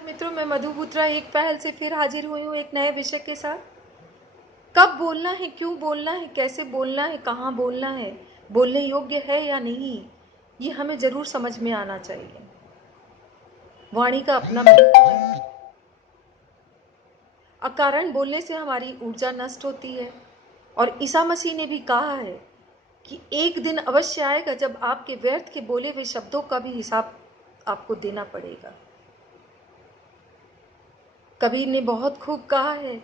मित्रों, मैं मधु बुत्रा एक पहल से फिर हाजिर हुई हूँ एक नए विषय के साथ। कब बोलना है, क्यों बोलना है, कैसे बोलना है, कहाँ बोलना है, बोलने योग्य है या नहीं, ये हमें जरूर समझ में आना चाहिए। वाणी का अपना महत्व है। अकारण बोलने से हमारी ऊर्जा नष्ट होती है और ईसा मसीह ने भी कहा है कि एक दिन अवश्य आएगा जब आपके व्यर्थ के बोले हुए शब्दों का भी हिसाब आपको देना पड़ेगा। कबीर ने बहुत खूब कहा है,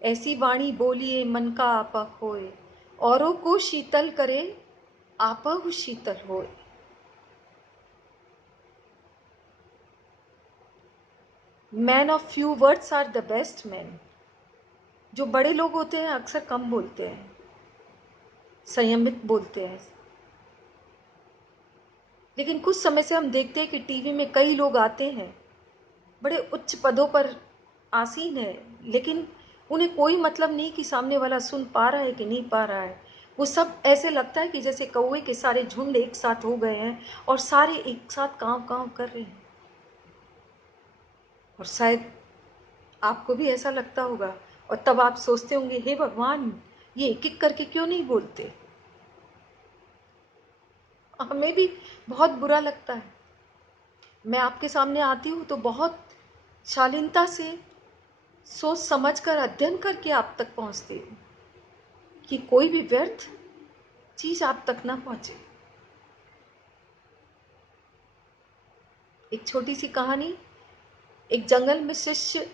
ऐसी वाणी बोलिए मन का आपा खोए, औरों को शीतल करे आपहु शीतल होए। Man of few words are the best man. जो बड़े लोग होते हैं अक्सर कम बोलते हैं, संयमित बोलते हैं। लेकिन कुछ समय से हम देखते हैं कि टीवी में कई लोग आते हैं, बड़े उच्च पदों पर आसीन है, लेकिन उन्हें कोई मतलब नहीं कि सामने वाला सुन पा रहा है कि नहीं पा रहा है। वो सब ऐसे लगता है कि जैसे कौवे के सारे झुंड एक साथ हो गए हैं और सारे एक साथ कांव कांव कर रहे हैं। और शायद आपको भी ऐसा लगता होगा और तब आप सोचते होंगे, हे भगवान, ये एक एक करके क्यों नहीं बोलते। हमें भी बहुत बुरा लगता है। मैं आपके सामने आती हूँ तो बहुत शालीनता से सोच समझ कर अध्ययन करके आप तक पहुँचती हूँ कि कोई भी व्यर्थ चीज आप तक ना पहुंचे। एक छोटी सी कहानी। एक जंगल में शिष्य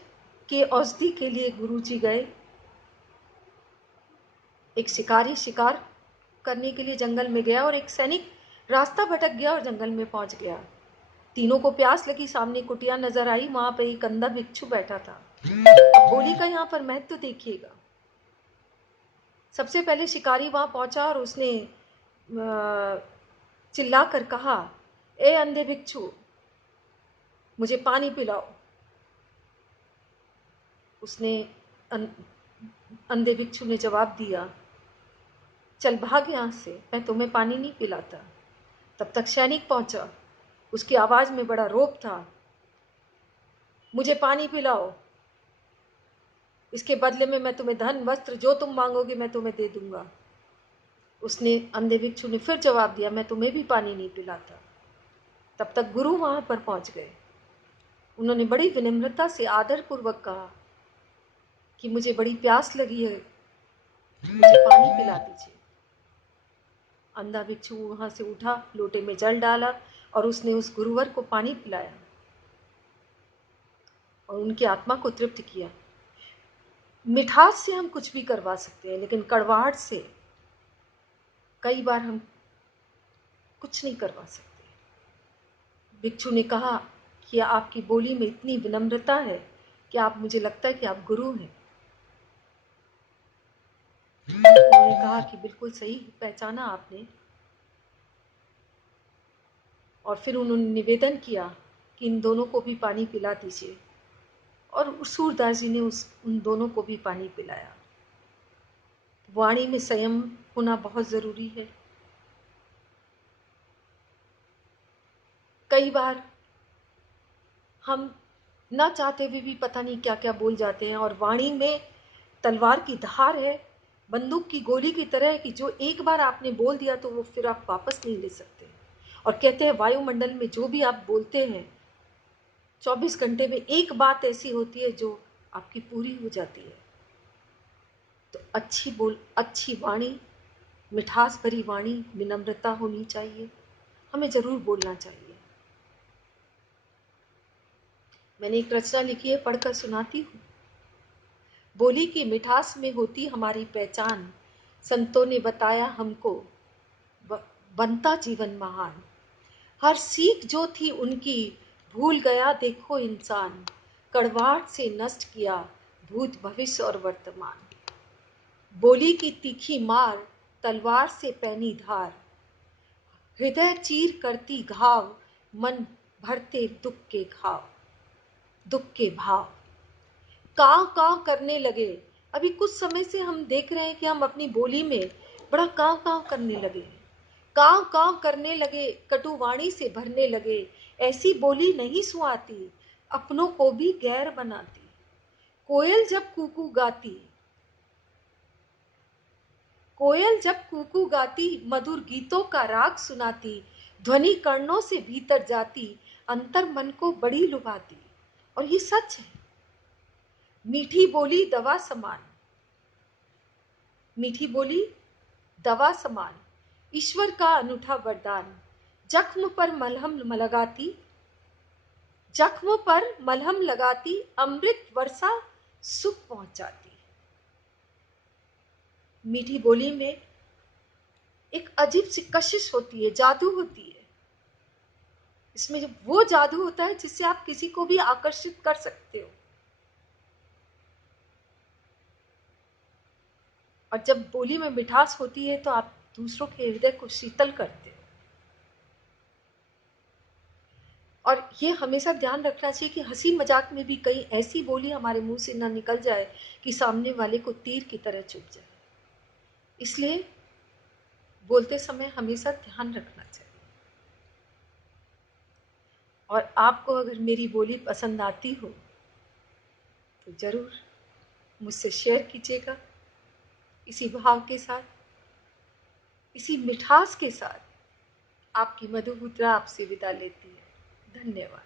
के औषधि के लिए गुरुजी गए। एक शिकारी शिकार करने के लिए जंगल में गया और एक सैनिक रास्ता भटक गया और जंगल में पहुंच गया। तीनों को प्यास लगी। सामने कुटिया नजर आई, वहां पर एक अंधा भिक्षु बैठा था। अब बोली का यहाँ पर महत्व देखिएगा। सबसे पहले शिकारी वहां पहुंचा और उसने चिल्लाकर कहा, ए अंधे भिक्षु, मुझे पानी पिलाओ। उसने अंधे भिक्षु ने जवाब दिया, चल भाग यहाँ से, मैं तुम्हें पानी नहीं पिलाता। तब तक सैनिक पहुंचा। उसकी आवाज में बड़ा रोब था, मुझे पानी पिलाओ, इसके बदले में मैं तुम्हें धन वस्त्र जो तुम मांगोगे मैं तुम्हें दे दूंगा। उसने अंधे भिक्षु ने फिर जवाब दिया, मैं तुम्हें भी पानी नहीं पिलाता। तब तक गुरु वहां पर पहुंच गए। उन्होंने बड़ी विनम्रता से आदरपूर्वक कहा कि मुझे बड़ी प्यास लगी है, मुझे पानी पिला दीजिए। अंधा भिक्षु वहां से उठा, लोटे में जल डाला और उसने उस गुरुवर को पानी पिलाया और उनकी आत्मा को तृप्त किया। मिठास से हम कुछ भी करवा सकते हैं, लेकिन कड़वाहट से कई बार हम कुछ नहीं करवा सकते। भिक्षु ने कहा कि आपकी बोली में इतनी विनम्रता है कि आप, मुझे लगता है कि आप गुरु हैं। उन्होंने कहा कि बिल्कुल सही पहचाना आपने। और फिर उन्होंने निवेदन किया कि इन दोनों को भी पानी पिला दीजिए और सूरदास जी ने उन दोनों को भी पानी पिलाया। वाणी में संयम होना बहुत जरूरी है। कई बार हम ना चाहते हुए भी पता नहीं क्या क्या बोल जाते हैं और वाणी में तलवार की धार है, बंदूक की गोली की तरह है कि जो एक बार आपने बोल दिया तो वो फिर आप वापस नहीं ले सकते। और कहते हैं वायुमंडल में जो भी आप बोलते हैं 24 घंटे में एक बात ऐसी होती है जो आपकी पूरी हो जाती है। तो अच्छी वाणी, मिठास भरी वाणी, विनम्रता होनी चाहिए। हमें जरूर बोलना चाहिए। मैंने एक रचना लिखी है, पढ़कर सुनाती हूँ। बोली की मिठास में होती हमारी पहचान, संतों ने बताया हमको बनता जीवन महान। हर सीख जो थी उनकी भूल गया देखो इंसान, कड़वाहट से नष्ट किया भूत भविष्य और वर्तमान। बोली की तीखी मार, तलवार से पैनी धार, हृदय चीर करती घाव, मन भरते दुख के भाव। काव काव करने लगे। अभी कुछ समय से हम देख रहे हैं कि हम अपनी बोली में बड़ा काव काव करने लगे, काव काव करने लगे, कटुवाणी से भरने लगे। ऐसी बोली नहीं सुहाती, अपनों को भी गैर बनाती। कोयल जब कूकू गाती, कोयल जब कूकू गाती, मधुर गीतों का राग सुनाती, ध्वनि कर्णों से भीतर जाती, अंतर मन को बड़ी लुभाती। और ये सच है। मीठी बोली दवा समान, मीठी बोली दवा समान, ईश्वर का अनूठा वरदान। जख्म पर मलहम लगाती, जख्म पर मलहम लगाती, अमृत वर्षा सुख पहुंचाती। मीठी बोली में एक अजीब सी कशिश होती है, जादू होती है। इसमें जब वो जादू होता है जिससे आप किसी को भी आकर्षित कर सकते हो। और जब बोली में मिठास होती है तो आप दूसरों के हृदय को शीतल करते हो। और ये हमेशा ध्यान रखना चाहिए कि हंसी मजाक में भी कहीं ऐसी बोली हमारे मुंह से ना निकल जाए कि सामने वाले को तीर की तरह चुभ जाए। इसलिए बोलते समय हमेशा ध्यान रखना चाहिए। और आपको अगर मेरी बोली पसंद आती हो तो ज़रूर मुझसे शेयर कीजिएगा। इसी भाव के साथ, इसी मिठास के साथ आपकी मधुपुत्रा आपसे विदा लेती है। धन्यवाद।